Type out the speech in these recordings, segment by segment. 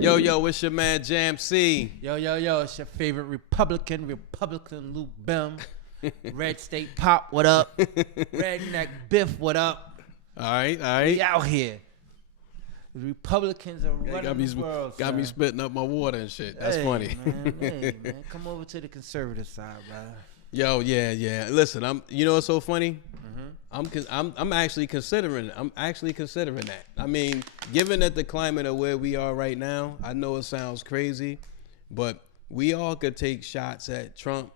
Yo, yo, it's your man Jam C. Yo, it's your favorite Republican Luke Bim. Red State Pop, what up? Redneck Biff, what up? All right. We out here. The Republicans are running the world, got me spitting up my water and shit. That's funny. Man, come over to the conservative side, bro. Yo, yeah. Listen, you know what's so funny? I'm actually considering that. I mean, given that the climate of where we are right now, I know it sounds crazy, but we all could take shots at Trump.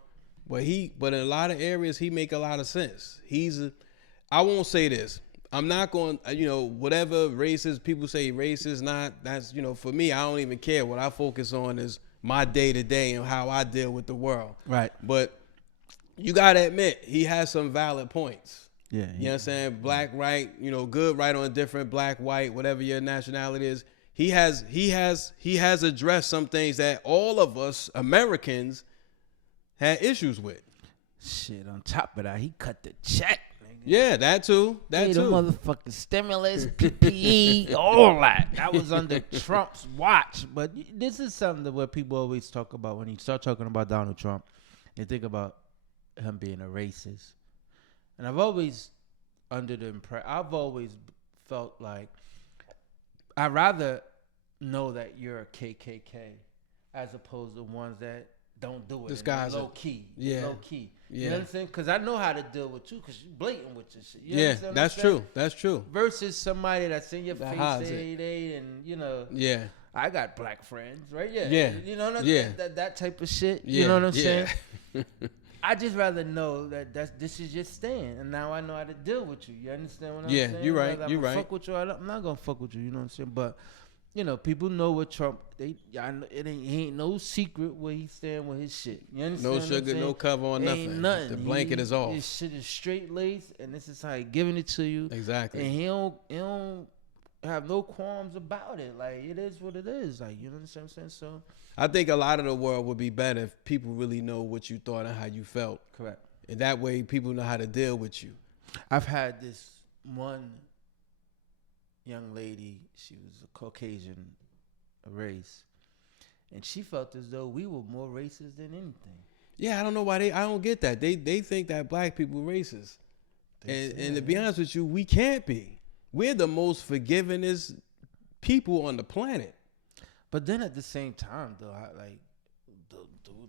But in a lot of areas he make a lot of sense. I won't say this. I'm not going, whatever racist people say racist, that's, for me, I don't even care. What I focus on is my day to day and how I deal with the world. Right. But you got to admit, he has some valid points. Yeah. You know what I'm saying? Black, right, good, right on different, black, white, whatever your nationality is. He has addressed some things that all of us Americans had issues with. Shit, on top of that, he cut the check. Yeah, that too. The motherfucking stimulus, PPE, all that. That was under Trump's watch. But this is something that what people always talk about when you start talking about Donald Trump. You think about him being a racist. And I've always felt like I'd rather know that you're a KKK as opposed to ones that don't do it. This guy's low key. Yeah. Low key. Yeah. You know what I'm saying? Because I know how to deal with you because you're blatant with your shit. That's true. That's true. Versus somebody that's in your That face hides every day and, Yeah. I got black friends, right? Yeah. Yeah. You know what I'm Yeah. saying? That type of shit. Yeah. You know what I'm Yeah. saying? I just rather know that this is your stand, and now I know how to deal with you. You understand what I'm saying? Yeah, you're right. Whether You're I'm gonna right. fuck with you or I'm not gonna fuck with you. You know what I'm saying? But people know what Trump. He ain't no secret where he stand with his shit. You understand? No what I'm sugar, saying? no cover on Ain't nothing. The blanket is off. His shit is straight laced, and this is how he giving it to you. Exactly. And he don't have no qualms about it. Like, it is what it is. Like, you know what I'm saying? So I think a lot of the world would be better if people really know what you thought and how you felt. correct. And that way people know how to deal with you. I've had this one young lady, she was a Caucasian race, and she felt as though we were more racist than anything. Yeah, I don't know why I don't get that. They think that black people racist. And to be honest with you, we can't be. We're the most forgivingest people on the planet. But then at the same time, though,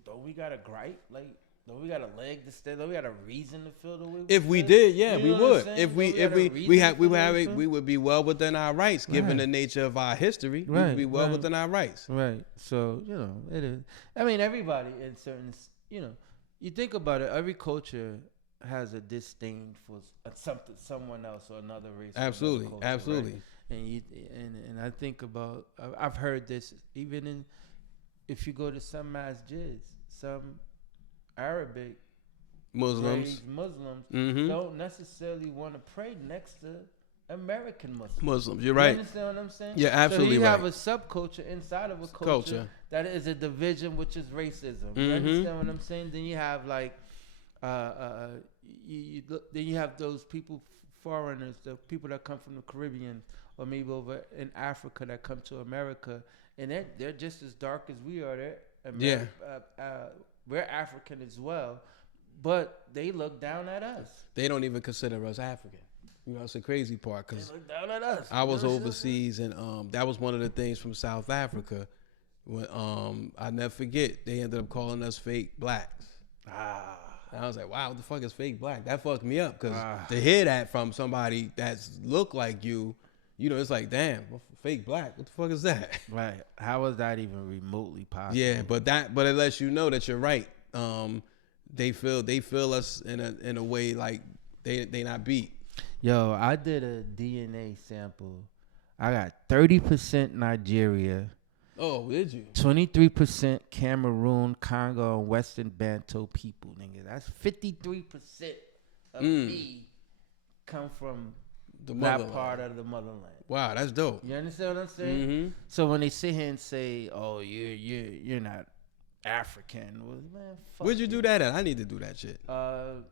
don't we got a gripe? Like, don't we got a leg to stand? Don't we got a reason to feel the way? If we did, yeah, we would. If we would be well within our rights, given the nature of our history. We would be well within our rights. Right. So, it is. I mean, everybody in certain, you think about it, every culture has a disdain for someone else or another race. Absolutely. Culture, Absolutely. Right? And I think about, I've heard this even if you go to some masjids, some Arabic Muslims don't necessarily want to pray next to American Muslims. You're right. You understand what I'm saying? Yeah, absolutely. So you right. have a subculture inside of a culture that is a division, which is racism. You understand what I'm saying? Then you have like, then you have those people, foreigners, the people that come from the Caribbean or maybe over in Africa that come to America, and they're just as dark as we are. We're African as well, but they look down at us. They don't even consider us African. That's the crazy part, because they look down at us. I was overseas, and that was one of the things from South Africa. When I never forget, they ended up calling us fake blacks. And I was like, wow, what the fuck is fake black? That fucked me up, because to hear that from somebody that's look like you, it's like, damn, fake black. What the fuck is that? Right. How is that even remotely possible? Yeah, but it lets you know that you're right. They feel us in a way like they not beat. Yo, I did a DNA sample. I got 30% Nigeria. Oh, did you? 23% Cameroon, Congo, and Western Bantu people, nigga. That's 53% of me come from that part of the motherland. Wow, that's dope. You understand what I'm saying? Mm-hmm. So when they sit here and say, "Oh, you're not African. Well, man, Where'd you do that at? I need to do that shit.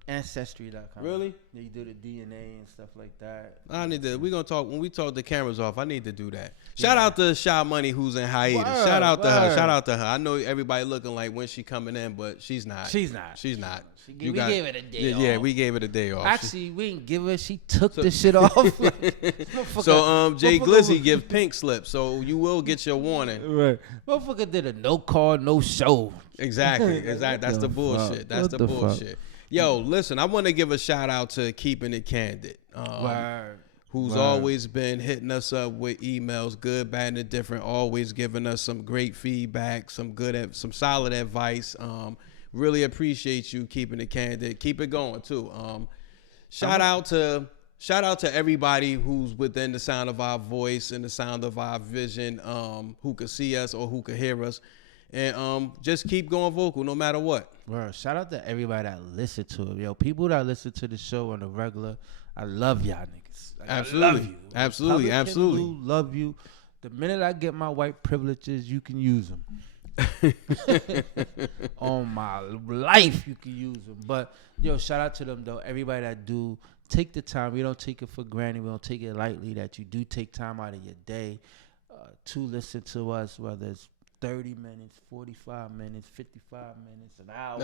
Ancestry.com. Really? Yeah, you do the DNA and stuff like that. I need to. We gonna talk when we talk the cameras off. I need to do that. Shout out to Shy Money who's in hiatus. Shout out to her. Shout out to her. I know everybody looking like when she coming in, but she's not. She's not. She's not. We gave it a day off. Yeah, we gave it a day off. Actually, we didn't give her. She took the shit off. So Jay Glizzy give pink slip, so you will get your warning. Right. Motherfucker did a no call, no show. Exactly. That's the bullshit. That's the bullshit. Yo, listen, I want to give a shout out to Keeping It Candid. Who's always been hitting us up with emails, good, bad, and indifferent, always giving us some great feedback, some solid advice. Really appreciate you keeping it candid. Keep it going too. Shout out to everybody who's within the sound of our voice and the sound of our vision, who could see us or who could hear us, and just keep going vocal no matter what. Bro, shout out to everybody that listen to it. Yo, people that listen to the show on the regular, I love y'all niggas. Like, absolutely, I love you. Absolutely. Love you. The minute I get my white privileges, you can use them. On my life, you can use them. But yo, shout out to them though. Everybody that do take the time. We don't take it for granted. We don't take it lightly that you do take time out of your day to listen to us, whether it's 30 minutes, 45 minutes, 55 minutes, an hour,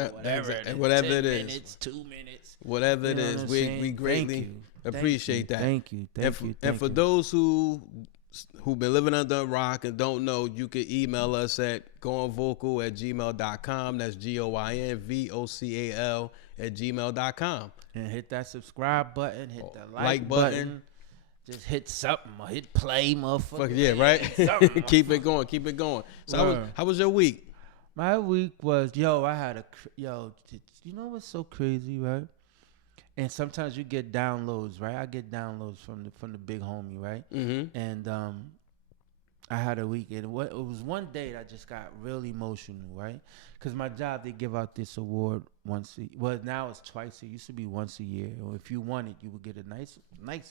whatever it is. Minutes, 2 minutes. Whatever it is. We greatly appreciate that. Thank you. And for those who've been living under a rock and don't know, you can email us at goingvocal@gmail.com. That's GOINVOCAL@gmail.com. And hit that subscribe button, hit the like button. Just hit something or hit play, motherfucker. Yeah, right? Keep it going. So how was your week? My week was, you know what's so crazy, right? And sometimes you get downloads, right? I get downloads from the big homie, right? Mm-hmm. And I had a week, and it was one day that I just got real emotional, right? Because my job, they give out this award once now it's twice. It used to be once a year. Or if you won it, you would get a nice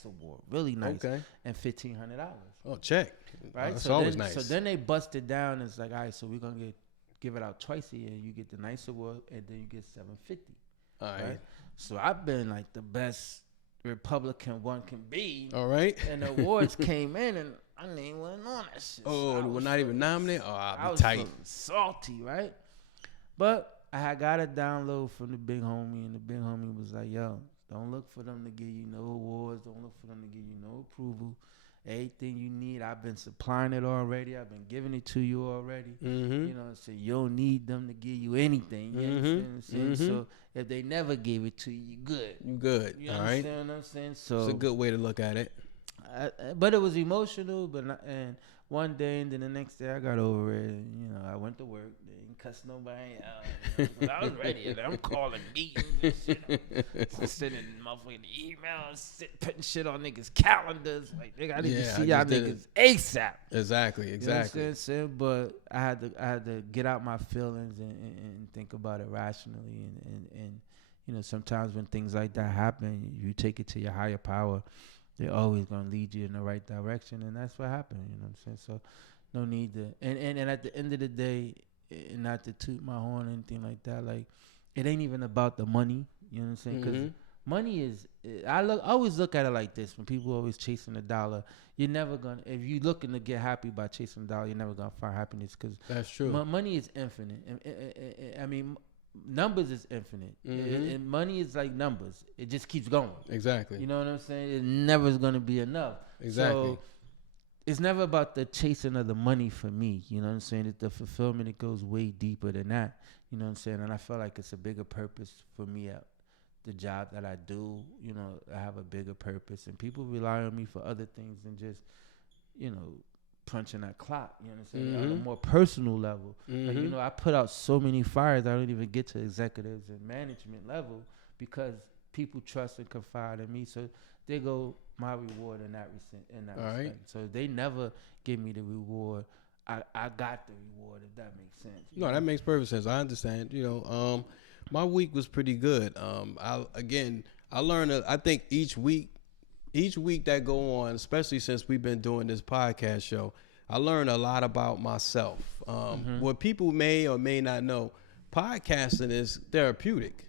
award, really nice, and $1,500. Oh, check. Right, that's always nice. So then they bust it down. And it's like, all right, so we're gonna give it out twice a year. You get the nice award, and then you get $750. All right. So I've been like the best Republican one can be. All right. And the awards came in, and I didn't even on that shit. Oh, we're not even nominated? Oh, I was tight. Salty, right? But I had got a download from the big homie, and the big homie was like, yo, don't look for them to give you no awards. Don't look for them to give you no approval. Everything you need, I've been supplying it already. I've been giving it to you already. Mm-hmm. You know, so you don't need them to give you anything. You understand what I'm saying? So if they never gave it to you, you good. You good. You all understand right. what I'm saying? So it's a good way to look at it. But it was emotional. And one day, and then the next day, I got over it. And, you know, I went to work. They didn't cuss nobody out. I was ready. And I'm calling meetings and shit. I'm sending motherfucking emails, putting shit on niggas' calendars. Like, nigga, I need to see y'all niggas ASAP. Exactly. You know what I'm saying? But I had to get out my feelings and think about it rationally. And you know, sometimes when things like that happen, you take it to your higher power. They're always gonna lead you in the right direction, and that's what happened. You know what I'm saying? So, no need to. And at the end of the day, not to toot my horn or anything like that. Like, it ain't even about the money. You know what I'm saying? Because money is. I always look at it like this. When people always chasing the dollar, you're never gonna. If you're looking to get happy by chasing the dollar, you're never gonna find happiness. Because that's true. Money is infinite. I mean. Numbers is infinite, and money is like numbers. It just keeps going. Exactly. You know what I'm saying? It never is going to be enough. Exactly. So it's never about the chasing of the money for me. You know what I'm saying? The fulfillment, it goes way deeper than that. You know what I'm saying? And I feel like it's a bigger purpose for me at the job that I do. You know, I have a bigger purpose, and people rely on me for other things than just, you know, punching that clock, you know what I'm saying? On a more personal level. Like, you know, I put out so many fires, I don't even get to executives and management level because people trust and confide in me. So they go my reward in that respect. Right. So they never give me the reward. I got the reward, if that makes sense. No, that makes perfect sense. I understand. You know, my week was pretty good. I learned that I think each week that go on, especially since we've been doing this podcast show, I learned a lot about myself. What people may or may not know, podcasting is therapeutic.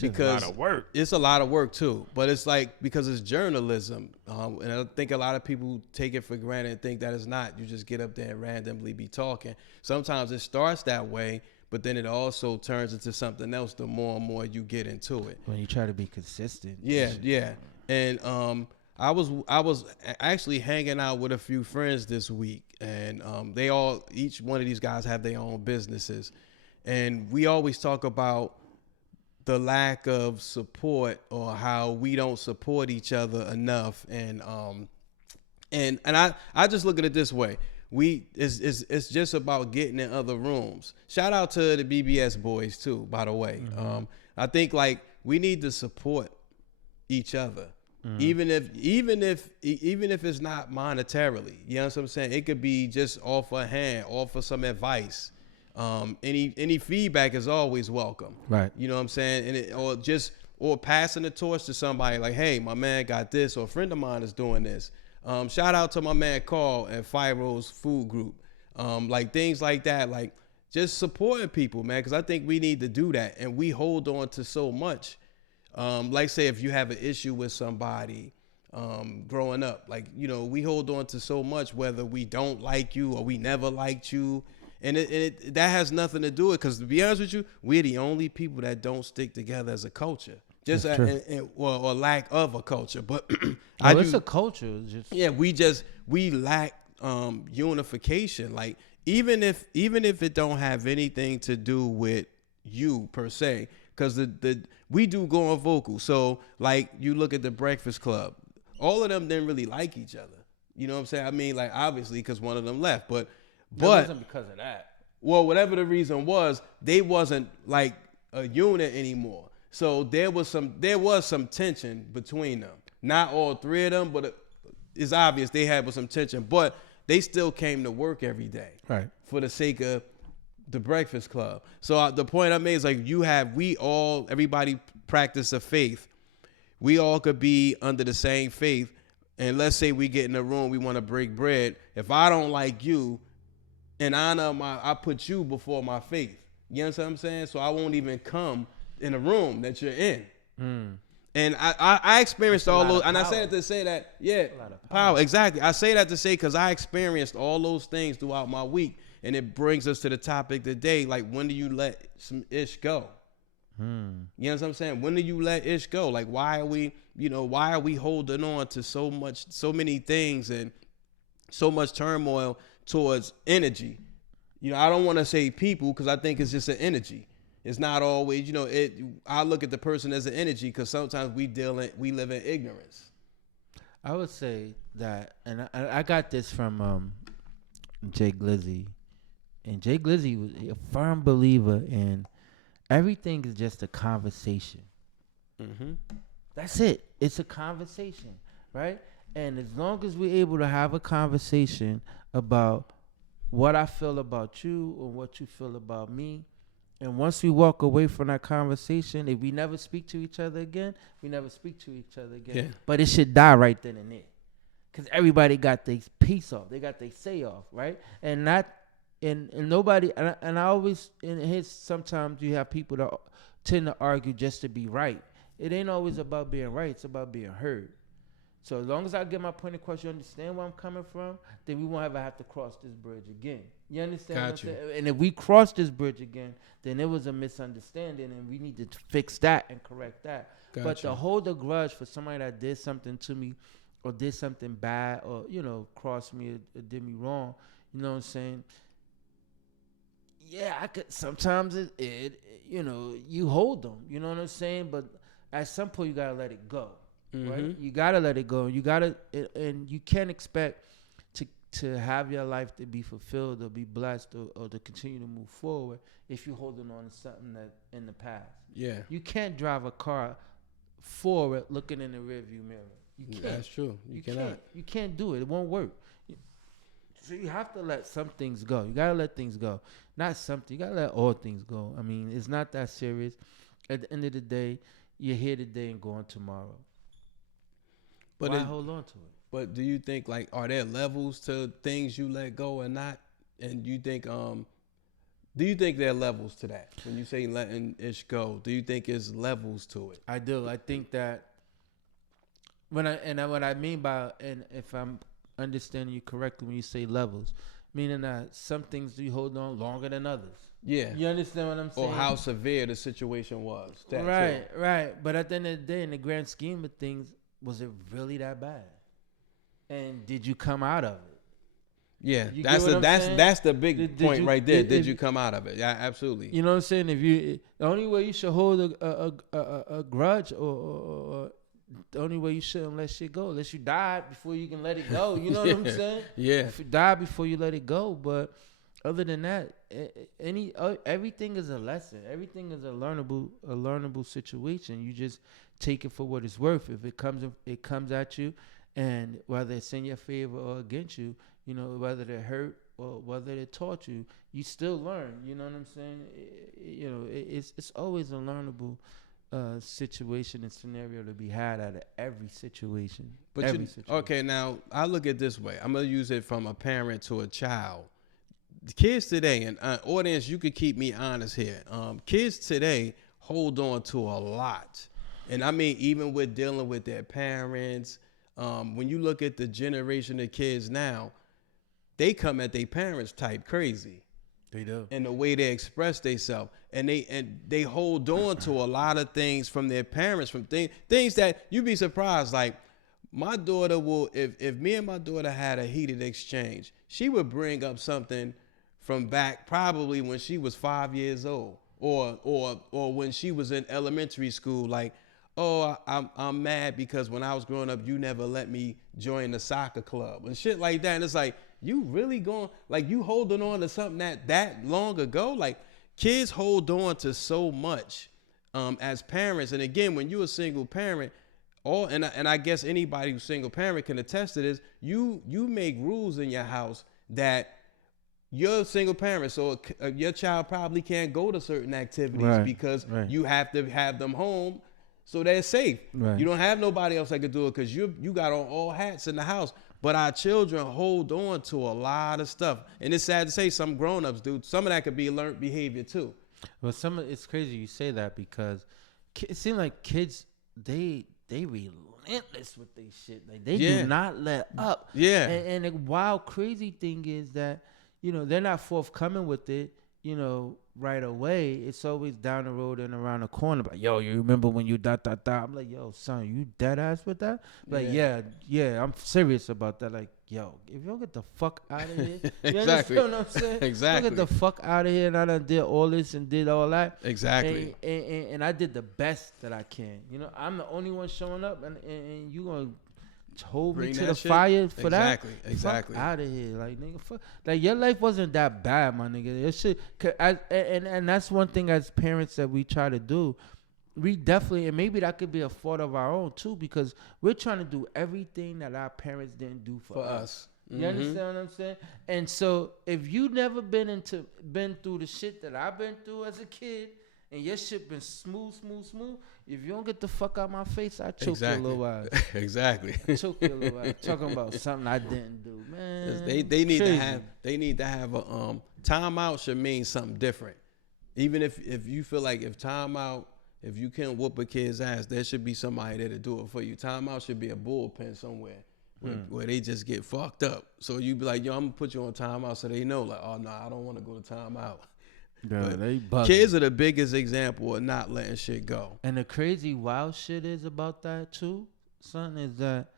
Because a lot of work. It's a lot of work too, but it's like because it's journalism, and I think a lot of people take it for granted and think that it's not. You just get up there and randomly be talking. Sometimes it starts that way, but then it also turns into something else the more and more you get into it. When you try to be consistent. Yeah. And I was actually hanging out with a few friends this week, and each one of these guys have their own businesses, and we always talk about the lack of support or how we don't support each other enough. And I just look at it this way. It's just about getting in other rooms. Shout out to the BBS boys too, by the way. I think like we need to support each other. Even if it's not monetarily, you know what I'm saying? It could be just offer a hand, offer some advice. Any feedback is always welcome. Right. You know what I'm saying? Or passing the torch to somebody like, hey, my man got this, or a friend of mine is doing this. Shout out to my man Carl at Firo's Food Group. Like things like that, like just supporting people, man, because I think we need to do that. And we hold on to so much. Like say if you have an issue with somebody growing up, like, you know, we hold on to so much, whether we don't like you or we never liked you. And it that has nothing to do with it, because to be honest with you, we're the only people that don't stick together as a culture, just or lack of a culture. But it's a culture. We lack unification. Like even if it don't have anything to do with you per se, because we do go on vocal. So like you look at the Breakfast Club, all of them didn't really like each other. You know what I'm saying? I mean, like obviously because one of them left, but it wasn't because of that. Well, whatever the reason was, they wasn't like a unit anymore. So there was some tension between them. Not all three of them, but it's obvious they had some tension. But they still came to work every day, right, for the sake of the Breakfast Club. So the point I made is like everybody practice a faith. We all could be under the same faith, and let's say we get in a room, we want to break bread. If I don't like you, in honor of I put you before my faith. You know what I'm saying? So I won't even come in a room that you're in. And I experienced all those, and I say that to say that, yeah, power. Exactly. I say that to say because I experienced all those things throughout my week, and it brings us to the topic today. Like, when do you let some ish go? You know what I'm saying? When do you let ish go? Like, why are we holding on to so many things and so much turmoil towards energy? You know, I don't want to say people because I think it's just an energy. It's not always, I look at the person as an energy because sometimes we live in ignorance. I would say that, and I got this from Jay Glizzy. And Jay Glizzy was a firm believer in everything is just a conversation. That's it. It's a conversation, right? And as long as we're able to have a conversation about what I feel about you or what you feel about me, and once we walk away from that conversation, if we never speak to each other again, we never speak to each other again. Yeah. But it should die right then and there. Because everybody got their piece off. They got their say off, right? And nobody, and I always, sometimes you have people that tend to argue just to be right. It ain't always about being right. It's about being heard. So as long as I get my point across, you understand where I'm coming from, then we won't ever have to cross this bridge again. You understand what I'm saying? And if we cross this bridge again, then it was a misunderstanding, and we need to fix that and correct that. But to hold a grudge for somebody that did something to me or did something bad or, crossed me or did me wrong, you know what I'm saying? Yeah, I could. Sometimes you hold them, you know what I'm saying? But at some point, you got to let it go. Right? You gotta let it go. And you can't expect to have your life to be fulfilled or be blessed or to continue to move forward if you're holding on to something that in the past. Yeah. You can't drive a car forward looking in the rearview mirror. You can't. That's true. You cannot. You can't do it. It won't work. So you have to let some things go. You gotta let things go. Not something. You gotta let all things go. I mean, it's not that serious. At the end of the day, you're here today and going tomorrow. But why hold on to it? But do you think, like, are there levels to things you let go or not? And you think, do you think there are levels to that? When you say letting ish go, do you think there's levels to it? I do. I think that what I mean by, and if I'm understanding you correctly when you say levels, meaning that some things you hold on longer than others. Yeah. You understand what I'm saying? Or how severe the situation was. Right. But at the end of the day, in the grand scheme of things, was it really that bad? And did you come out of it? Yeah, that's the big point right there. Did you come out of it? Yeah, absolutely. You know what I'm saying? The only way you should hold a grudge or the only way you shouldn't let shit go, unless you die before you can let it go. You know what I'm saying? Yeah. If you die before you let it go, but other than that, everything is a lesson. Everything is a learnable situation. You just take it for what it's worth. If it comes at you, and whether it's in your favor or against you, you know, whether it hurt or whether it taught you, you still learn. You know what I'm saying? It's always a learnable situation and scenario to be had out of every situation. Okay, now I look at it this way. I'm gonna use it from a parent to a child. The kids today, and audience, you could keep me honest here. Kids today hold on to a lot, and I mean even with dealing with their parents. When you look at the generation of kids now, they come at their parents type crazy. They do. And the way they express themselves. And they hold on to a lot of things from their parents, from things that you'd be surprised. Like, my daughter will, if me and my daughter had a heated exchange, she would bring up something from back probably when she was 5 years old or when she was in elementary school, like, oh, I'm mad because when I was growing up, you never let me join the soccer club and shit like that. And it's like, you really going, like, you holding on to something that long ago? Like, kids hold on to so much as parents. And again, when you're a single parent, and I guess anybody who's single parent can attest to this, you make rules in your house that you're a single parent, so your child probably can't go to certain activities because you have to have them home so they're safe. Right. You don't have nobody else that could do it because you got on all hats in the house. But our children hold on to a lot of stuff. And it's sad to say some grown-ups do. Some of that could be learned behavior too. Well, it's crazy you say that because it seems like kids, they relentless with their shit. Like they do not let up. Yeah. And the wild crazy thing is that, you know, they're not forthcoming with it, you know, right away. It's always down the road and around the corner. Like, yo, you remember when you ... I'm like, yo, son, you dead ass with that? Like, yeah, I'm serious about that. Like, yo, if you don't get the fuck out of here, you exactly. understand what I'm saying? Exactly. You get the fuck out of here, and I done did all this and did all that. Exactly. And I did the best that I can. You know, I'm the only one showing up, and you gonna hold me to the fire for that? Exactly. Fuck out of here, like, nigga. Fuck, like, your life wasn't that bad, my nigga. It should, and that's one thing as parents that we try to do. We definitely, and maybe that could be a fault of our own too, because we're trying to do everything that our parents didn't do for us. Mm-hmm. You understand what I'm saying? And so, if you never been through the shit that I've been through as a kid, and your shit been smooth, if you don't get the fuck out my face, I choke your little ass. Exactly. I choke your little ass. Talking about something I didn't do, man. They need to have a timeout should mean something different. Even if you feel like if you can't whoop a kid's ass, there should be somebody there to do it for you. Timeout should be a bullpen somewhere where they just get fucked up. So you be like, yo, I'm gonna put you on timeout so they know, like, oh no, I don't want to go to timeout. Kids are the biggest example of not letting shit go. And the crazy wild shit is about that too, son, is that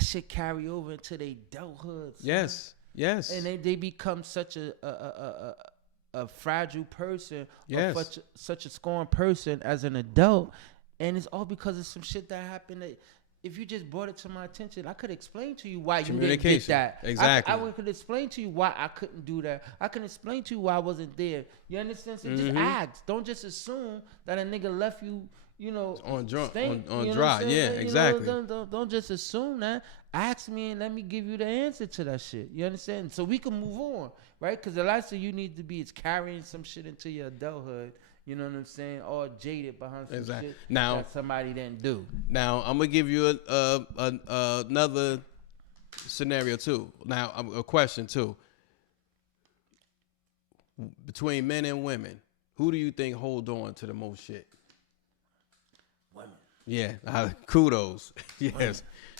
shit carry over into their adulthood. Yes. And they become such a fragile person, or such a scorned person as an adult, and it's all because of some shit that happened. That if you just brought it to my attention, I could explain to you why you didn't get that. Exactly. I could explain to you why I couldn't do that. I can explain to you why I wasn't there. You understand? So just ask. Don't just assume that a nigga left you, you know, on dry. Yeah, exactly. Don't just assume that. Ask me and let me give you the answer to that shit. You understand? So we can move on, right? Because the last thing you need to be is carrying some shit into your adulthood. You know what I'm saying? All jaded behind some shit now, that somebody didn't do. Now, I'm going to give you another scenario, too. Now, a question, too. Between men and women, who do you think hold on to the most shit? Women. Yeah, kudos. Yes. Women.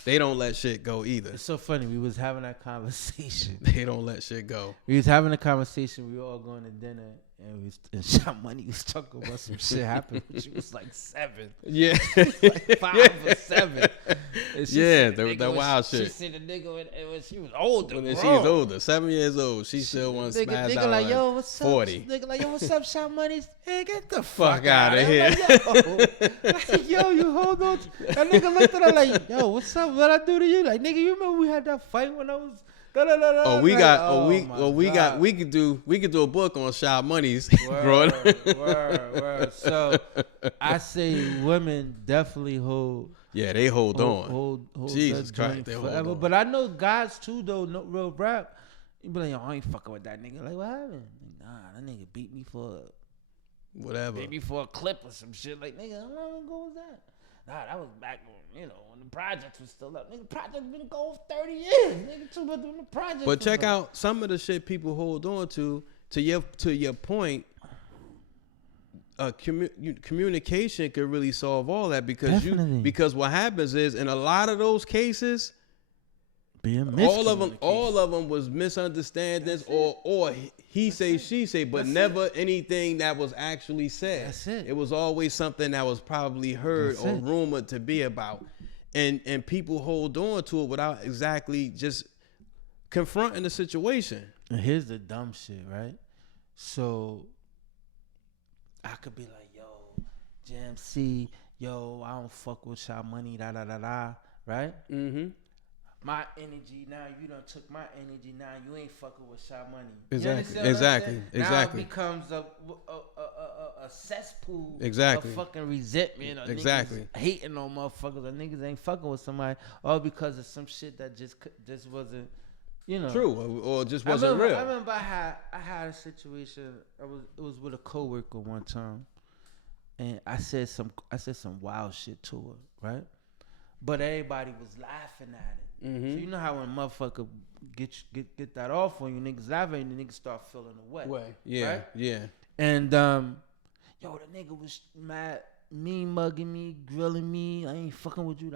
They don't let shit go either. It's so funny. We was having that conversation. They don't let shit go. We was having a conversation. We were all going to dinner. And Shot Money was talking about some shit happened when she was like 7. Yeah. Like 5 or 7. Yeah, that wild shit. She said the nigga when she was older. When she was older, 7 years old, she still wants to smash out like, yo, what's 40. Up? Nigga like, yo, what's up, Shot Money? Hey, get the fuck out of here. Like, yo, you hold on. That nigga looked at her like, yo, what's up? What I do to you? Like, nigga, you remember we had that fight when I was... we could do a book on Shot Money's word. So I say women definitely hold. Yeah, they hold on. Hold Jesus Christ, they forever. hold on. But I know guys too though. No real rap. You be like, yo, I ain't fucking with that nigga. Like, what happened? Nah, that nigga beat me for whatever. Beat me for a clip or some shit. Like, nigga, how long ago was that? Nah, that was back when, when the project was still up. Nigga, project been going for 30 years. Nigga, too much doing the project. But check out some of the shit people hold on to your point. Communication could really solve all that because what happens is in a lot of those cases, all of them was misunderstandings or he say she say, but never anything that was actually said. That's it. It was always something that was probably heard or rumored to be about, and people hold on to it without exactly just confronting the situation. And here's the dumb shit, right? So I could be like, yo, JMC, yo, I don't fuck with Shot Money, right? Mm-hmm. My energy now, you done took my energy now. You ain't fucking with Shot Money. Exactly. Now it becomes a cesspool of fucking resentment or niggas hating on motherfuckers or niggas ain't fucking with somebody all because of some shit that just wasn't, true or just wasn't real. I remember I had a situation. It was with a coworker one time, and I said some wild shit to her, right? But everybody was laughing at it. Mm-hmm. So you know how when motherfucker get that off on you, niggas laughing, and the niggas start feeling the way. Yeah, right? yeah. And the nigga was mad, mugging me, grilling me. I ain't fucking with you.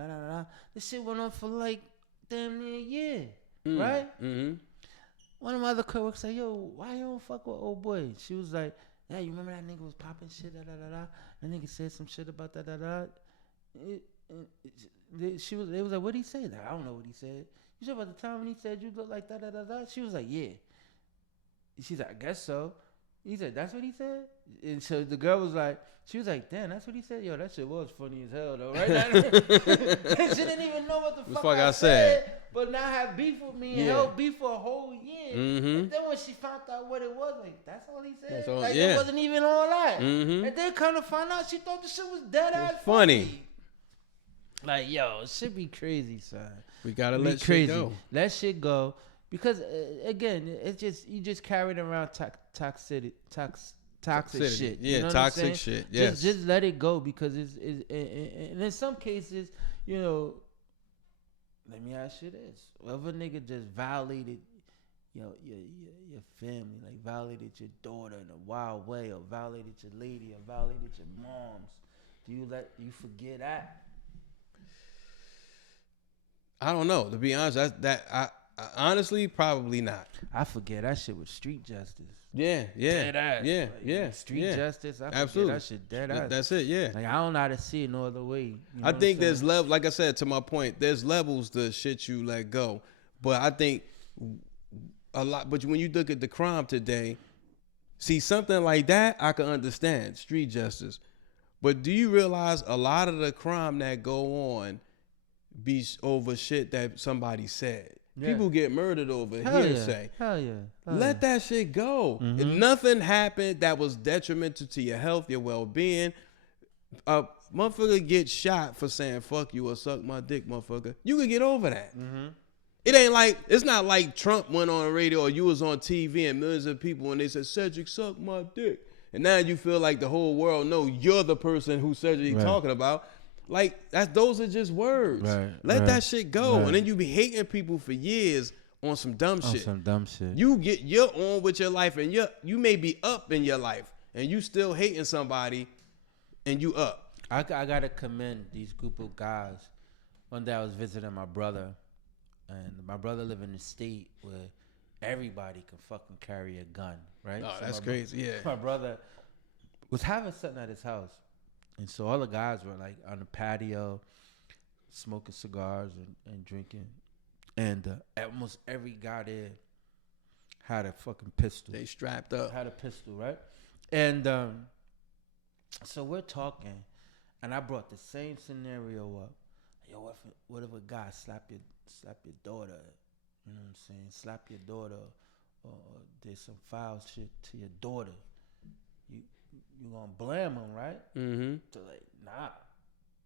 This shit went on for like damn near a year, right? Mm-hmm. One of my other coworkers said, "Yo, why you don't fuck with old boy?" She was like, "Yeah, you remember that nigga was popping shit, That nigga said some shit about They was like, what'd he say? Like, I don't know what he said. You sure about the time when he said you look like that? She was like, yeah. She's like, I guess so. He said, that's what he said? And so the girl was like, she was like, damn, that's what he said? Yo, that shit was funny as hell though, right? She didn't even know what the fuck I said. But now have beef with me and held beef for a whole year. Mm-hmm. And then when she found out what it was, like, that's all he said? It wasn't even all that. Mm-hmm. And then kind of found out she thought the shit was dead ass funny. Like, yo, it should be crazy, son. We gotta let shit go. Let shit go. Because, again, it's just, you just carried around toxic shit. Yeah, you know toxic shit, yes. Just let it go because it's and in some cases, let me ask you this. Whoever nigga just violated your family, like violated your daughter in a wild way or violated your lady or violated your moms, do you forget that? I don't know. To be honest, I honestly probably not. I forget that shit with street justice. Yeah. Street justice. I Absolutely. Forget that shit dead ass. That's it. Yeah. Like I don't know how to see it no other way. You know I think there's level. Like I said, to my point, there's levels to shit you let go. But I think a lot. But when you look at the crime today, see something like that, I can understand street justice. But do you realize a lot of the crime that go on be over shit that somebody said? Yeah. People get murdered over hearsay. Hell yeah. Let that shit go. Mm-hmm. If nothing happened that was detrimental to your health, your well-being, a motherfucker get shot for saying fuck you or suck my dick, motherfucker. You can get over that. Mm-hmm. It's not like Trump went on the radio or you was on TV and millions of people and they said, Cedric, suck my dick. and now you feel like the whole world know you're the person who Cedric talking about. Like those are just words. Let that shit go, and then you be hating people for years on some dumb shit. You're on with your life, and you may be up in your life, and you still hating somebody, and you up. I gotta commend these group of guys. One day I was visiting my brother, and my brother live in a state where everybody can fucking carry a gun, right? Oh, so that's crazy. Yeah. My brother was having something at his house. And so all the guys were like on the patio, smoking cigars and drinking. And almost every guy there had a fucking pistol. They strapped up. Had a pistol, right? And so we're talking, and I brought the same scenario up. Yo, what if a guy slap your daughter? You know what I'm saying? Slap your daughter, or did some foul shit to your daughter. You gonna blame him, right? Mm-hmm. So like, nah.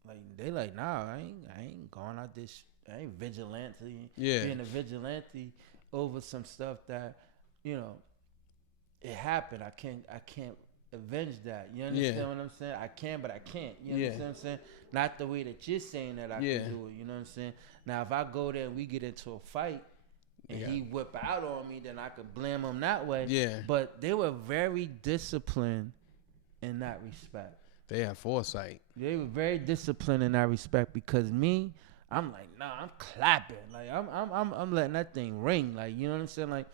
Like they like, nah, I ain't going out this. I ain't vigilante. Yeah. Being a vigilante over some stuff that, it happened. I can't avenge that. You understand what I'm saying? I can, but I can't. You understand what I'm saying? Not the way that you're saying that I can do it. You know what I'm saying? Now if I go there and we get into a fight and he whip out on me, then I could blame him that way. Yeah. But they were very disciplined in that respect. They have foresight. They were very disciplined in that respect because me, I'm like, nah, I'm clapping. Like I'm letting that thing ring. Like, you know what I'm saying? Like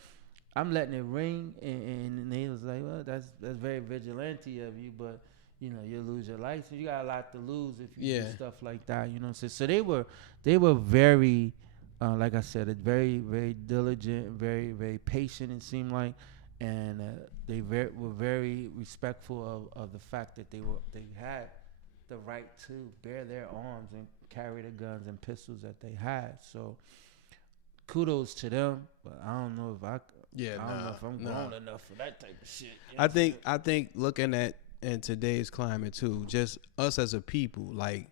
I'm letting it ring, and they was like, well, that's very vigilante of you, but you'll lose your license. You got a lot to lose if you do stuff like that. You know what I'm saying? So they were very, like I said, very, very diligent, very, very patient. It seemed like. And they were very respectful of the fact that they had the right to bear their arms and carry the guns and pistols that they had. So kudos to them, but I don't know if I don't know if I'm grown enough for that type of shit. I think looking at in today's climate too, just us as a people, like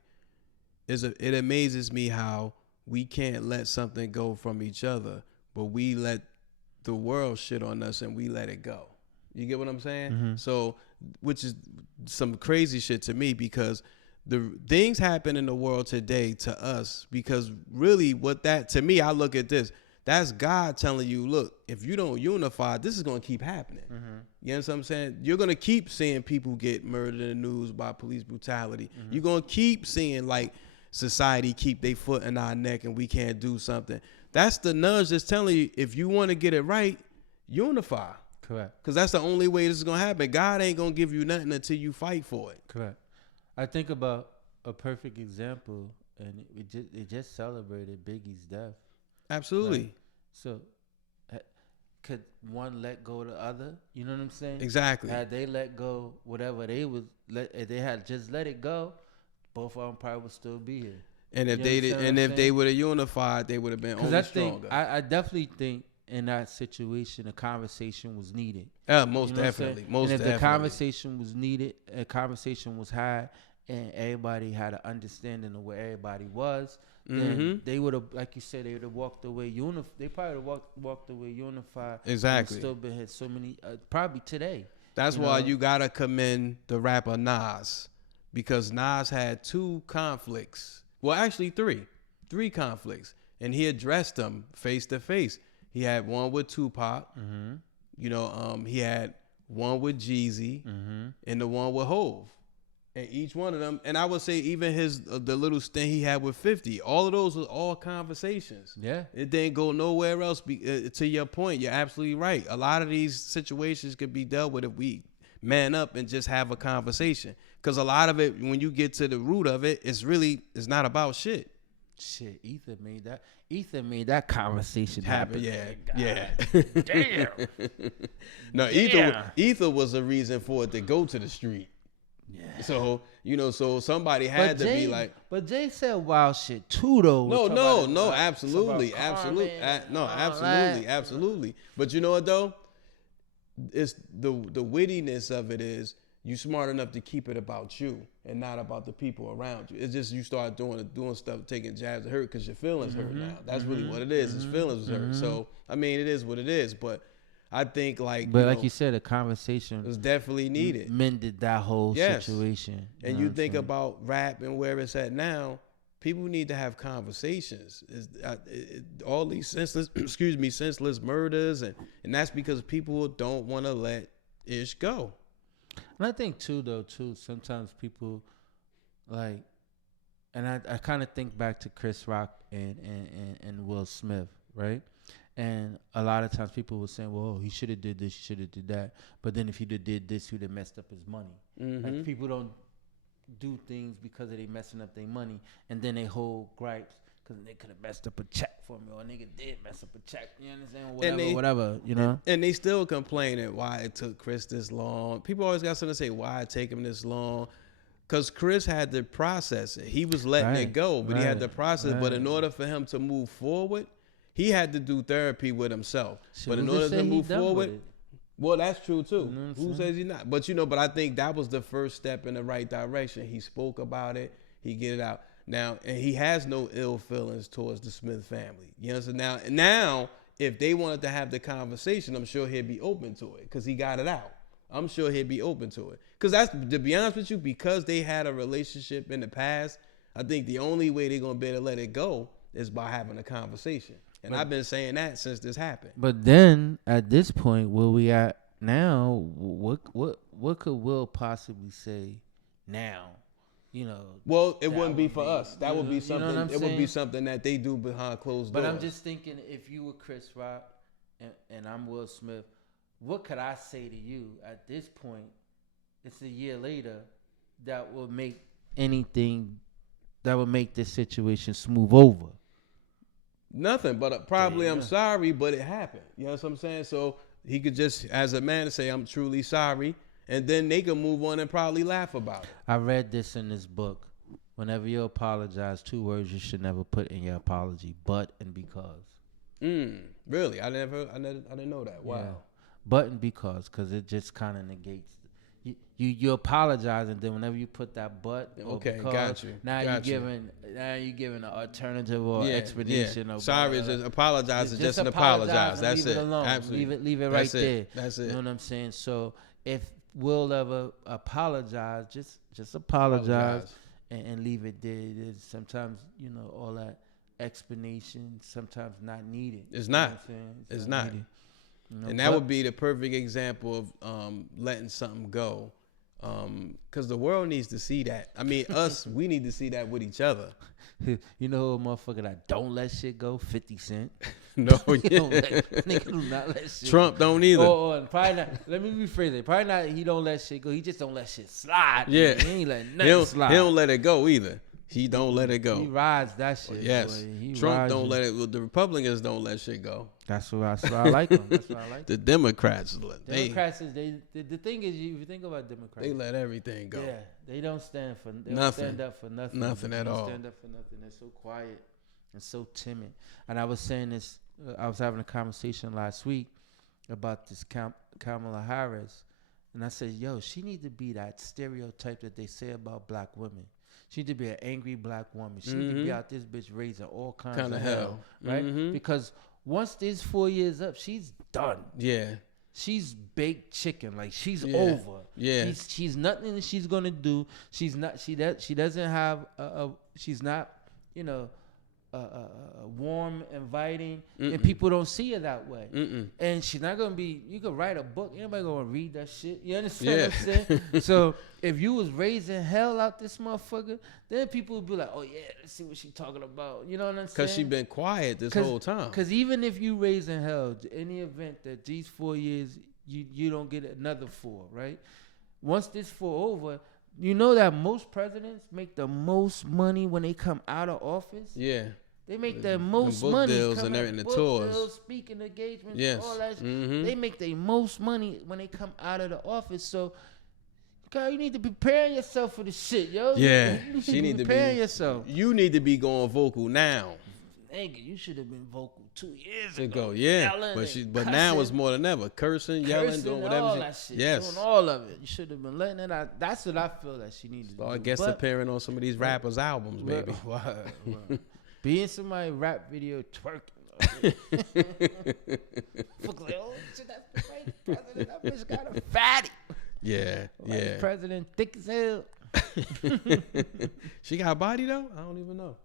it amazes me how we can't let something go from each other, but we let the world shit on us and we let it go. You get what I'm saying? Mm-hmm. So, which is some crazy shit to me because the things happen in the world today to us because really to me, I look at this, that's God telling you, look, if you don't unify, this is going to keep happening. Mm-hmm. You know what I'm saying? You're going to keep seeing people get murdered in the news by police brutality. Mm-hmm. You're going to keep seeing like society keep their foot in our neck and we can't do something. That's the nudge that's telling you, if you want to get it right, unify. Correct. Because that's the only way this is going to happen. God ain't going to give you nothing until you fight for it. Correct. I think about a perfect example, and it just celebrated Biggie's death. Absolutely. Right? So could one let go of the other? You know what I'm saying? Exactly. Had they let go if they had just let it go, both of them probably would still be here. And if they would have unified, they would have been only stronger. I definitely think in that situation, a conversation was needed. Most definitely. Most and if definitely. the conversation was needed, a conversation was had, and everybody had an understanding of where everybody was, then they would have, like you said, they would have walked away They probably would have walked away unified. Exactly. And still been had so many, probably today. That's why you gotta commend the rapper Nas, because Nas had 2 conflicts. Well, actually 3 conflicts, and he addressed them face to face. He had one with Tupac, he had one with Jeezy, and the one with Hov, and each one of them. And I would say even the little stint he had with 50, all of those were all conversations. Yeah, it didn't go nowhere else. To your point, you're absolutely right. A lot of these situations could be dealt with if we man up and just have a conversation. Because a lot of it, when you get to the root of it, it's not about shit. Shit, Ether made that conversation happen. Yeah. Damn. No, Ether was a reason for it to go to the street. Yeah. So, so somebody had to be like. But Jay said wild shit too, though. No, absolutely. But you know what, though? It's the wittiness of it is you smart enough to keep it about you and not about the people around you. It's just you start doing stuff, taking jabs to hurt because your feelings hurt now. That's really what it is. His feelings was hurt. So, I mean, it is what it is. But I think but like you said, a conversation was definitely needed. Mended that whole situation. And you think about rap and where it's at now. People need to have conversations. All these senseless murders, and that's because people don't want to let ish go. And I think too, sometimes people like, and I kind of think back to Chris Rock and Will Smith, right? And a lot of times people were saying, well, he should have did this, he should have did that. But then if he'd have did this, he'd have messed up his money. Mm-hmm. Like people don't do things because of they messing up their money, and then they hold gripes because they could have messed up a check for me, or a nigga did mess up a check. You understand? Whatever, you know. And they still complaining why it took Chris this long. People always got something to say why it take him this long, because Chris had to process it. He was letting it go, but he had to process. But in order for him to move forward, he had to do therapy with himself. But in order to move forward. Well, that's true too. You know who says he's not? But but I think that was the first step in the right direction. He spoke about it. He get it out now, and he has no ill feelings towards the Smith family. You know, so now, if they wanted to have the conversation, I'm sure he'd be open to it because he got it out. I'm sure he'd be open to it because that's, to be honest with you, because they had a relationship in the past. I think the only way they're gonna be able to let it go is by having a conversation. And I've been saying that since this happened. But then at this point, where we at now, what could Will possibly say now? You know. Well, it wouldn't be for us. That would be something. You know it would be something that they do behind closed doors. But I'm just thinking, if you were Chris Rock and I'm Will Smith, what could I say to you at this point? It's a year later that will make this situation smooth over. Nothing, but probably I'm sorry, but it happened. You know what I'm saying? So he could just, as a man, say, I'm truly sorry, and then they can move on and probably laugh about it. I read this in this book. Whenever you apologize, 2 words you should never put in your apology: but and because. Really? I didn't know that. Wow. Yeah. But and because it just kind of negates. You apologize, and then whenever you put that but, okay, because, got you. Now you're giving an alternative or explanation. Yeah. Sorry, just apologize. Just an apologize. That's it. Alone. Absolutely. Leave it right there. That's it. You know what I'm saying? So if we'll ever apologize, just apologize and leave it there. Sometimes all that explanation sometimes not needed. It's not. It's not. Needed. And that would be the perfect example of letting something go. Because the world needs to see that. I mean, we need to see that with each other. You know, a motherfucker that don't let shit go, 50 Cent. No, nigga do not let shit Trump go. Don't either. Or probably not. Let me rephrase it. Probably not. He don't let shit go. He just don't let shit slide. Yeah, he ain't let nothing slide. He don't let it go either. He don't let it go. He rides that shit. Yes. Trump don't let it. Well, the Republicans don't let shit go. That's why I like them. That's why I like the Democrats. The thing is, if you think about Democrats, they let everything go. Yeah, they don't stand for nothing. Don't stand up for nothing. Nothing at all. Stand up for nothing. They're so quiet and so timid. And I was saying this. I was having a conversation last week about this Kamala Harris, and I said, "Yo, she need to be that stereotype that they say about black women. She need to be an angry black woman. She need to be out this bitch raising all kinds of hell, right? Because once this 4 years up, she's done. Yeah. She's baked chicken. Like, she's over. Yeah. She's nothing that she's gonna do. She's not. She doesn't have she's not. Warm, inviting, and people don't see her that way. And she's not gonna be. You could write a book. Anybody gonna read that shit? You understand what I'm saying? So if you was raising hell out this motherfucker, then people would be like, "Oh yeah, let's see what she's talking about." You know what I'm saying? Because she been quiet this whole time. Because even if you raising hell, any event that these 4 years you don't get another 4, right? Once this 4 over. You know that most presidents make the most money when they come out of office? Yeah. They make the most money. Deals and they're in the tours. Deals, speaking engagements, all that shit. They make the most money when they come out of the office. So, girl, you need to be preparing yourself for the shit, yo. Yeah. You need to be preparing yourself. You need to be going vocal now. Nigga, you should have been vocal 2 years ago. Yeah. But now it's more than ever. Cursing, yelling, doing whatever. All that shit. Yes. Doing all of it. You should have been letting it out. That's what I feel that she needed to do. I guess appearing on some of these rappers' albums, baby. Be in somebody's rap video twerking. Folks like, oh shit, that's the vice president. That bitch got a fatty. Yeah, Vice president, thick as hell. She got a body though? I don't even know.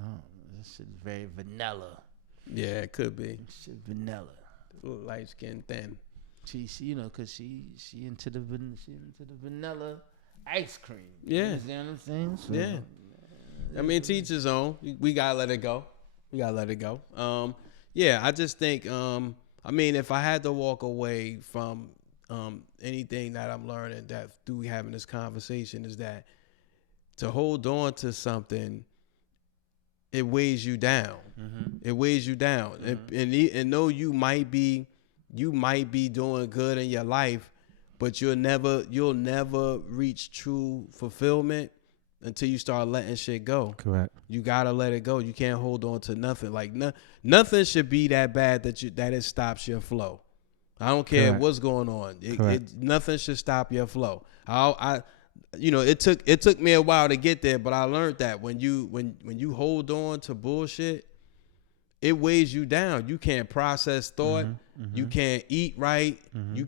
Oh, this shit's very vanilla. Yeah, it could be. Shit vanilla. Light skin, thin. She you know, cause she into the vanilla ice cream. Yeah. You understand what I'm saying? So, yeah. I mean, teach his own. We gotta let it go. Yeah, I just think. I mean, if I had to walk away from anything that I'm learning that through having this conversation is that to hold on to something, it weighs you down. Mm-hmm. It weighs you down, and though you might be doing good in your life, but you'll never reach true fulfillment until you start letting shit go. Correct. You gotta let it go. You can't hold on to nothing. Like nothing should be that bad that it stops your flow. I don't care what's going on. Nothing should stop your flow. It took me a while to get there, but I learned that when you hold on to bullshit, it weighs you down. You can't process thought. Mm-hmm. You can't eat right. Mm-hmm. You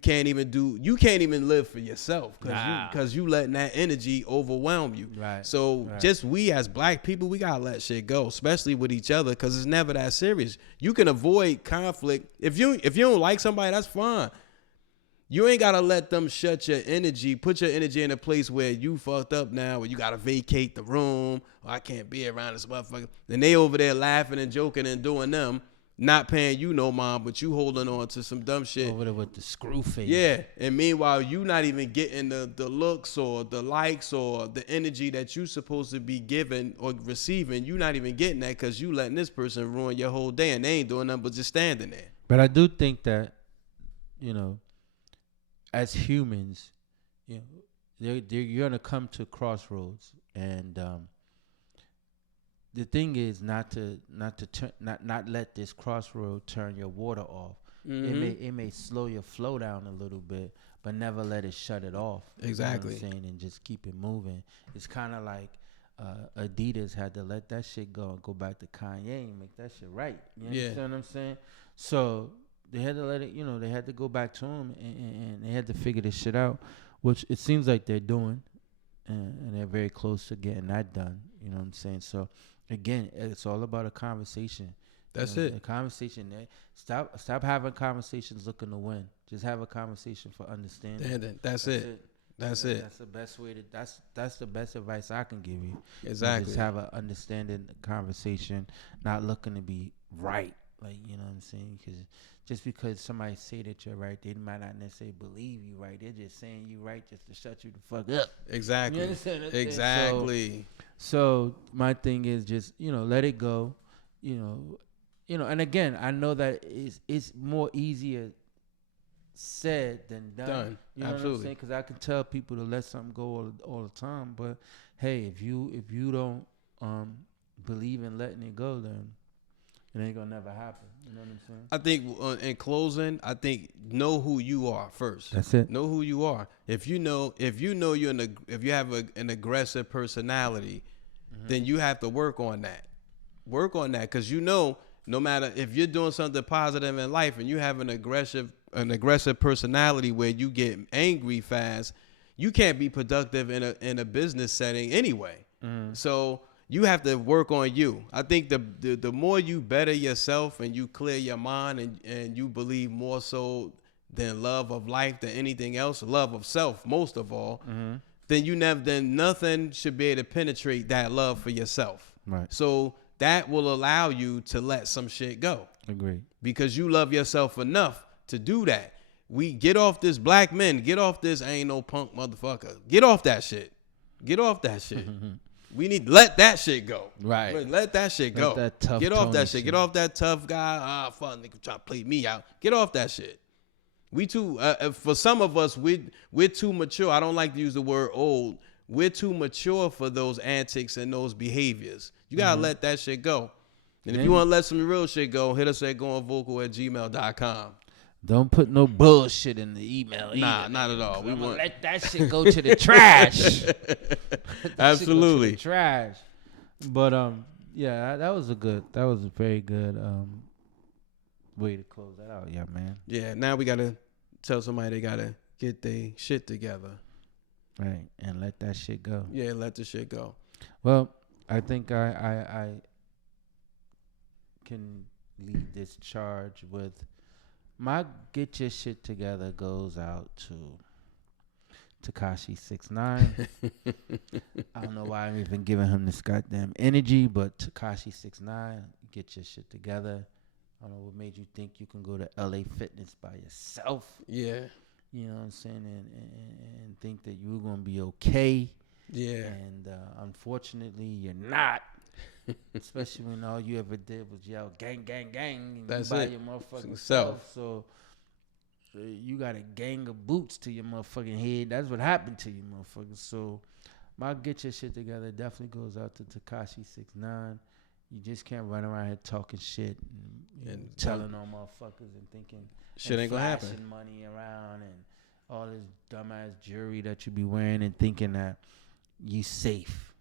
can't even live for yourself because you letting that energy overwhelm you. Right. So just we as black people, we gotta let shit go, especially with each other, because it's never that serious. You can avoid conflict if you don't like somebody. That's fine. You ain't gotta let them shut your energy, put your energy in a place where you fucked up now, where you gotta vacate the room. I can't be around this motherfucker. And they over there laughing and joking and doing them, not paying you no mind, but you holding on to some dumb shit. Over there with the screw face. Yeah, and meanwhile, you not even getting the looks or the likes or the energy that you supposed to be giving or receiving. You not even getting that because you letting this person ruin your whole day, and they ain't doing nothing but just standing there. But I do think that, as humans, you're gonna come to crossroads, and the thing is not let this crossroad turn your water off. Mm-hmm. It may slow your flow down a little bit, but never let it shut it off. Exactly. You know what I'm saying? And just keep it moving. It's kind of like Adidas had to let that shit go and go back to Kanye and make that shit right. You understand what I'm saying? So they had to let it, they had to go back to him and they had to figure this shit out, which it seems like they're doing, and they're very close to getting that done. You know what I'm saying? So, again, it's all about a conversation. That's it. A conversation. Stop having conversations looking to win. Just have a conversation for understanding. That's it. That's it. That's the best way to. That's the best advice I can give you. Exactly. Just have an understanding conversation, not looking to be right. Like, you know what I'm saying? Because just because somebody say that you're right, they might not necessarily believe you right. They're just saying you right just to shut you the fuck up. Exactly. You understand what I'm exactly. So my thing is just, let it go. And again, I know that it's more easier said than done. You know Absolutely. What I'm saying? Because I can tell people to let something go all the time, but hey, if you don't believe in letting it go, then it ain't gonna never happen. You know what I'm saying? I think in closing, know who you are first. That's it. Know who you are. If you have an aggressive personality, mm-hmm. then you have to work on that. Work on that, because no matter if you're doing something positive in life and you have an aggressive personality where you get angry fast, you can't be productive in a business setting anyway. Mm. So you have to work on you. I think the more you better yourself and you clear your mind and you believe more so than love of life than anything else, love of self most of all, mm-hmm. then nothing should be able to penetrate that love for yourself. Right. So that will allow you to let some shit go. Agree. Because you love yourself enough to do that. We get off this black men. Get off this ain't no punk motherfucker. Get off that shit. Get off that shit. We need to let that shit go. Right. Let that shit go. That tough Get off that shit. Get off that tough guy. Fuck, nigga trying to play me out. Get off that shit. We too, for some of us, we're too mature. I don't like to use the word old. We're too mature for those antics and those behaviors. You got to let that shit go. And if you want to let some real shit go, hit us at goingvocal@gmail.com. Don't put no bullshit in the email either. Nah, not at all. We want to let that shit go to the trash. Absolutely. Trash. But yeah, that was a very good way to close that out, yeah, man. Yeah, now we gotta tell somebody they gotta get their shit together. Right, and let that shit go. Yeah, let the shit go. Well, I think I can lead this charge with my get your shit together goes out to Tekashi 6ix9ine. I don't know why I'm even giving him this goddamn energy, but Tekashi 6ix9ine, get your shit together. I don't know what made you think you can go to LA Fitness by yourself. Yeah. You know what I'm saying? And think that you're going to be okay. Yeah. And unfortunately, you're not. Especially when all you ever did was yell, gang, gang, gang. And that's you by it. your motherfucking self. So you got a gang of boots to your motherfucking head. That's what happened to you, motherfuckers. So my get your shit together definitely goes out to Tekashi 6ix9ine. You just can't run around here talking shit and telling on motherfuckers and thinking shit ain't gonna happen. Flashing money around and all this dumbass jewelry that you be wearing and thinking that you safe.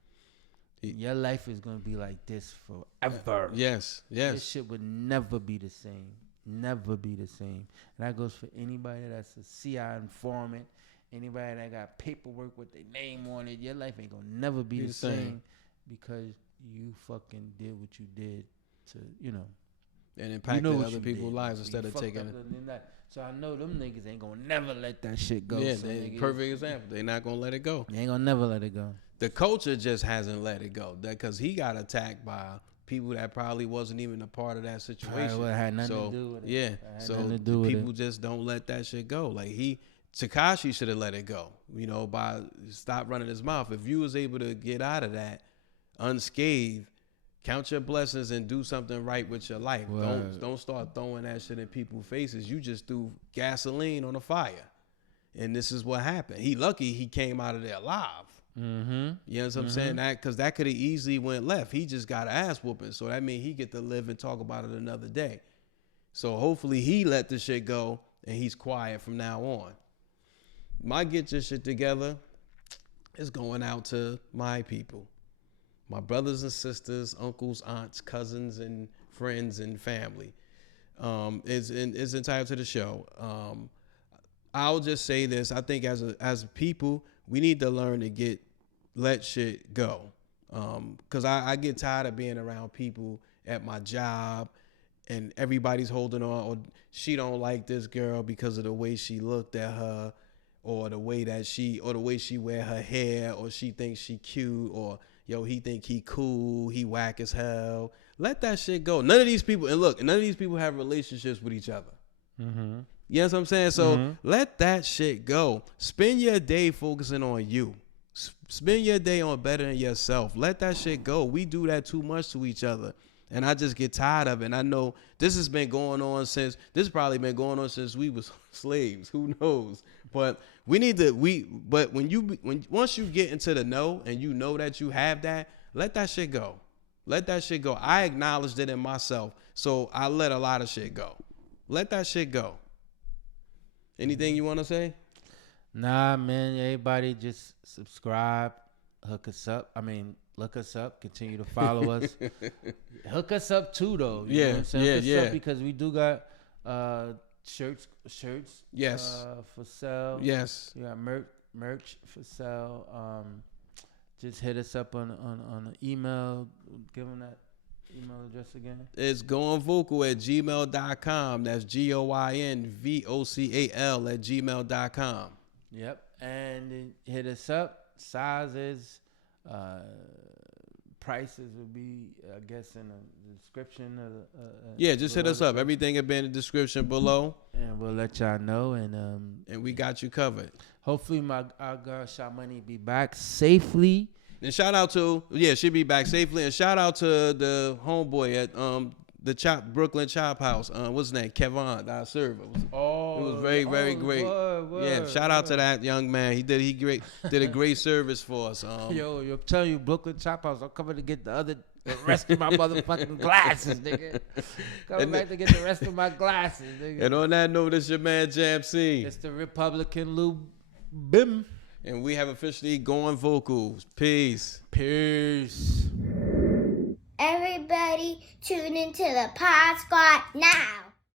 Your life is gonna be like this forever. Yes. This shit would never be the same. Never be the same. And that goes for anybody that's a CI informant, anybody that got paperwork with their name on it. Your life ain't gonna never be the same because you fucking did what you did to, and impacted other people's lives instead of taking it. So I know them niggas ain't gonna never let that shit go. Yeah, perfect example. They not gonna let it go. They ain't gonna never let it go. The culture just hasn't let it go. That because he got attacked by people that probably wasn't even a part of that situation. Well, it had nothing to do with it. Yeah, so people just don't let that shit go. Like Tekashi should have let it go. By stop running his mouth. If you was able to get out of that unscathed, count your blessings and do something right with your life. Don't start throwing that shit in people's faces. You just threw gasoline on a fire, and this is what happened. He lucky he came out of there alive. Mm-hmm. You know what I'm saying? That because that could have easily went left. He just got an ass whooping, so that means he get to live and talk about it another day. So hopefully he let the shit go and he's quiet from now on. My get your shit together is going out to my people. My brothers and sisters, uncles, aunts, cousins, and friends and family is entitled to the show. I'll just say this. I think as a people, we need to learn to let shit go. Because I get tired of being around people at my job and everybody's holding on, or she don't like this girl because of the way she looked at her, or the way she wear her hair, or she thinks she cute, or he think he cool, he whack as hell. Let that shit go. None of these people have relationships with each other. Mm-hmm. You know what I'm saying? So let that shit go. Spend your day focusing on you. Spend your day on bettering yourself. Let that shit go. We do that too much to each other. And I just get tired of it. And I know this has been going on since we was slaves. Who knows? But once you get into the know and you know that you have that, let that shit go. Let that shit go. I acknowledged it in myself. So I let a lot of shit go. Let that shit go. Anything you want to say? Nah, man. Everybody just subscribe. Look us up. Continue to follow us. Hook us up too, though. You know what I'm saying? Hook us up because we do got shirts. Yes. For sale. Yes. You got merch for sale. Just hit us up on an email. Give them that email address again. It's goingvocal@gmail.com. That's GOINVOCAL@gmail.com. Yep. And then hit us up. Sizes, prices will be, I guess, in the description. Just hit us up. Everything will be in the description below. And we'll let y'all know. And we got you covered. Hopefully our girl Sha Money be back safely. And shout out to, she'll be back safely. And shout out to the homeboy at the Brooklyn Chop House. What's his name? Kevin, our server. It was very, very great. Shout out to that young man. He did a great service for us. Yo, I'm telling you, Brooklyn Chop House. I'm coming to get the rest of my motherfucking glasses, nigga. Coming back to get the rest of my glasses, nigga. And on that note, it's your man Jam C. It's the Republican Lou Bim. And we have officially Going Vocals. Peace. Everybody tune into the Pod Squad now.